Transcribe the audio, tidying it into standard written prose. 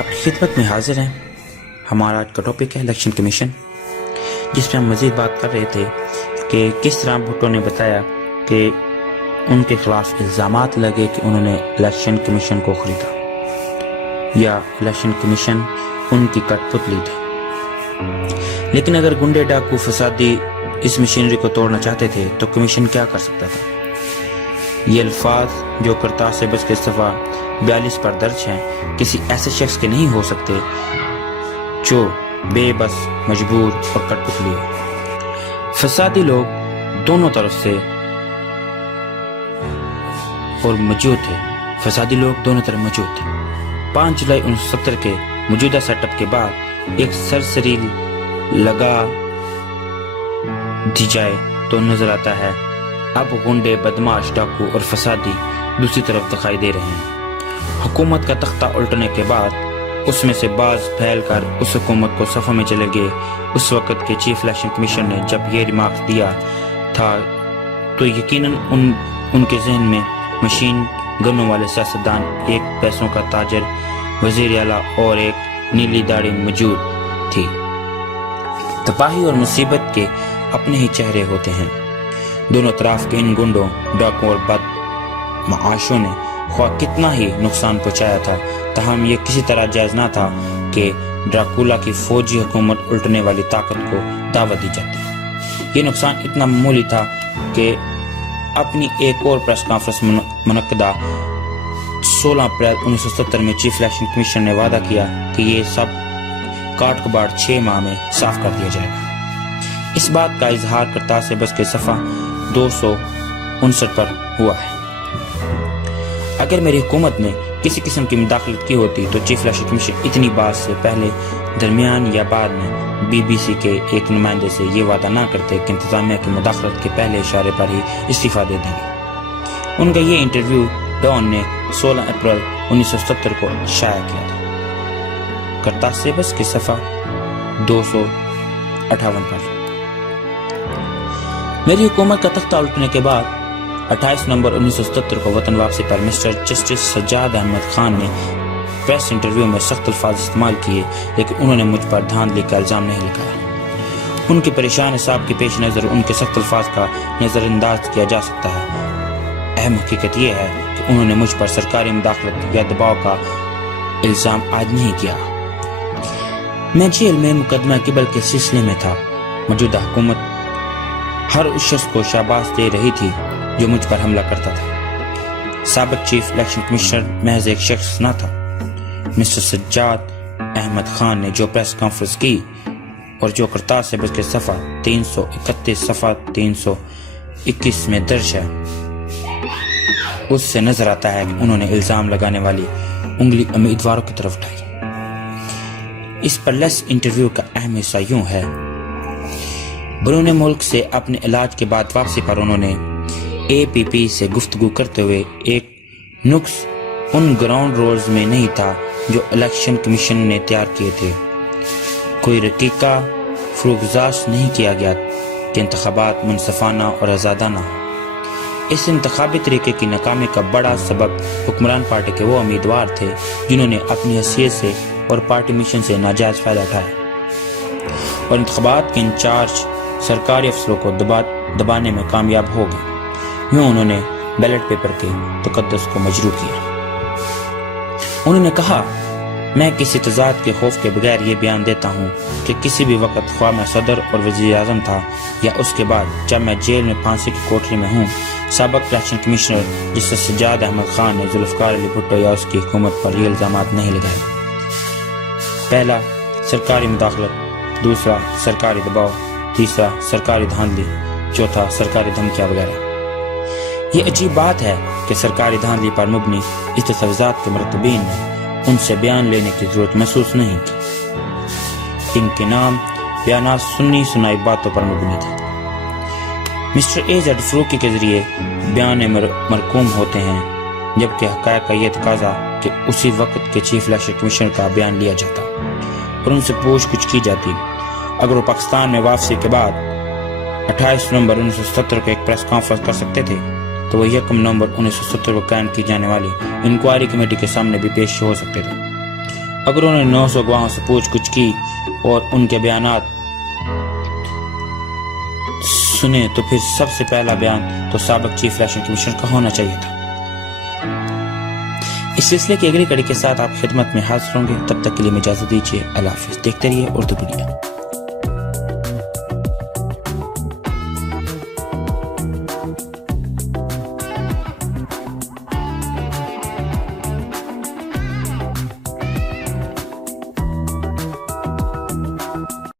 آپ کی خدمت میں حاضر ہیں. ہمارا آج کا ٹاپک ہے الیکشن کمیشن، جس میں ہم مزید بات کر رہے تھے کہ کس طرح بھٹو نے بتایا کہ ان کے خلاف الزامات لگے کہ انہوں نے الیکشن کمیشن کو خریدا یا الیکشن کمیشن ان کی کٹ پتلی تھی. لیکن اگر گنڈے ڈاکو فسادی اس مشینری کو توڑنا چاہتے تھے تو کمیشن کیا کر سکتا تھا؟ یہ الفاظ جو کرتار سے بچ کے صفحہ 42 پر درج ہیں کسی ایسے شخص کے نہیں ہو سکتے جو بے بس، مجبور اور کٹ پتلی ہو. فسادی لوگ دونوں طرف سے اور موجود تھے. فسادی لوگ دونوں طرف موجود تھے. 5 جولائی 1970 کے موجودہ سیٹ اپ کے بعد ایک سرسری لگا دی جائے تو نظر آتا ہے اب گنڈے، بدماش، ڈاکو اور فسادی دوسری طرف دکھائی دے رہے ہیں. حکومت کا تختہ الٹنے کے بعد اس میں سے بعض پھیل کر اس حکومت کو صفوں میں چلے گئے. اس وقت کے چیف الیکشن کمیشن نے جب یہ ریمارکس دیا تھا تو یقیناً ان کے ذہن میں مشین گنوں والے سیاستدان، ایک پیسوں کا تاجر، وزیر اعلیٰ اور ایک نیلی داڑھی موجود تھی. تباہی اور مصیبت کے اپنے ہی چہرے ہوتے ہیں. دونوں طرف کے ان گنڈوں، ڈاکوں اور بد معاشوں نے خواہ کتنا ہی نقصان پہنچایا تھا، تاہم یہ کسی طرح جائز نہ تھا کہ ڈراکولا کی فوجی حکومت الٹنے والی طاقت کو دعوت دی جاتی. یہ نقصان اتنا معمولی تھا کہ اپنی ایک اور پریس کانفرنس منعقدہ 16 اپریل 1970 میں چیف الیکشن کمیشن نے وعدہ کیا کہ یہ سب کاٹ کباڑ 6 ماہ میں صاف کر دیا جائے گا. اس بات کا اظہار کرتار سے بچ کے صفحہ 259 پر ہوا ہے. اگر میری حکومت نے کسی قسم کی مداخلت کی ہوتی تو چیف الیکشن کمیشن اتنی بات سے پہلے، درمیان یا بعد میں BBC کے ایک نمائندے سے یہ وعدہ نہ کرتے کہ انتظامیہ کی مداخلت کے پہلے اشارے پر ہی استعفیٰ دے دیں گے. ان کا یہ انٹرویو ڈان نے 16 اپریل 1970 کو شائع کیا تھا. کرتار سے بس کے صفحہ 258 پر. میری حکومت کا تختہ الٹنے کے بعد 28 نومبر 1970 کو وطن واپسی پر مسٹر جسٹس سجاد احمد خان نے پریس انٹرویو میں سخت الفاظ استعمال کیے، لیکن انہوں نے مجھ پر دھاندلی کا الزام نہیں لگایا. ان کی پریشان حساب کے پیش نظر ان کے سخت الفاظ کا نظر انداز کیا جا سکتا ہے. اہم حقیقت یہ ہے کہ انہوں نے مجھ پر سرکاری مداخلت یا دباؤ کا الزام عائد نہیں کیا. میں جیل میں مقدمہ قبل کے سلسلے میں تھا. موجودہ حکومت ہر اس شخص کو شاباش دے رہی تھی جو مجھ پر حملہ کرتا تھا. سابق چیف الیکشن کمشنر محض ایک شخص نہ تھا. مسٹر سجاد احمد خان نے جو پریس کانفرنس کی اور جو کرتار سے بچ کے صفحہ 331 صفحہ 321 میں درج ہے، اس سے نظر آتا ہے کہ انہوں نے الزام لگانے والی انگلی امیدواروں کی طرف اٹھائی. اس پر لیس انٹرویو کا اہم حصہ یوں ہے: بیرون ملک سے اپنے علاج کے بعد واپسی پر انہوں نے APP سے گفتگو کرتے ہوئے ایک نقص ان گراؤنڈ رولز میں نہیں تھا جو الیکشن کمیشن نے تیار کیے تھے. کوئی رقیقہ فروغزاش نہیں کیا گیا کہ انتخابات منصفانہ اور آزادانہ ہوں. اس انتخابی طریقے کی ناکامی کا بڑا سبب حکمران پارٹی کے وہ امیدوار تھے جنہوں نے اپنی حیثیت سے اور پارٹی مشن سے ناجائز فائدہ اٹھایا اور انتخابات کے انچارج سرکاری افسروں کو دبانے میں کامیاب ہو گئے. یوں انہوں نے بیلٹ پیپر کے تقدس کو مجروح کیا. انہوں نے کہا، میں کسی تضاد کے خوف کے بغیر یہ بیان دیتا ہوں کہ کسی بھی وقت خواہ میں صدر اور وزیر اعظم تھا یا اس کے بعد جب میں جیل میں پھانسی کی کوٹری میں ہوں، سابق الیکشن کمشنر جس سے سجاد احمد خان نے ذوالفقار علی بھٹو یا اس کی حکومت پر یہ الزامات نہیں لگائے. پہلا، سرکاری مداخلت. دوسرا، سرکاری دباؤ. تیسرا، سرکاری دھاندلی. چوتھا، سرکاری دھمکیاں وغیرہ. یہ عجیب بات ہے کہ سرکاری دھاندلی پر مبنی اس تجاوزات کے مرتبین نے ان سے بیان لینے کی ضرورت محسوس نہیں کی. ان کے نام بیانات سنی سنائی باتوں پر مبنی تھے. مسٹر AZ فروکی کے ذریعے بیان مرقوم ہوتے ہیں، جبکہ حقائق کا یہ تقاضا کہ اسی وقت کے چیف الیکشن کمیشنر کا بیان لیا جاتا اور ان سے پوچھ گچھ کی جاتی. اگر وہ پاکستان میں واپسی کے بعد 28 نومبر 1970 کو ایک پریس کانفرنس کر سکتے تھے تو وہ 1 نومبر 1970 کو قائم کی جانے والی انکوائری کمیٹی کے سامنے بھی پیش ہو سکتے تھے. اگر انہوں نے 900 گواہوں سے پوچھ گچھ کی اور ان کے بیانات سنے تو پھر سب سے پہلا بیان تو سابق چیف الیکشن کمیشنر کا ہونا چاہیے تھا۔ اس سلسلے کی اگلی کڑی کے ساتھ آپ خدمت میں حاضر ہوں گے، تب تک کے لیے اجازت دیجیے، اللہ حافظ۔ دیکھتے رہیے اردو دنیا۔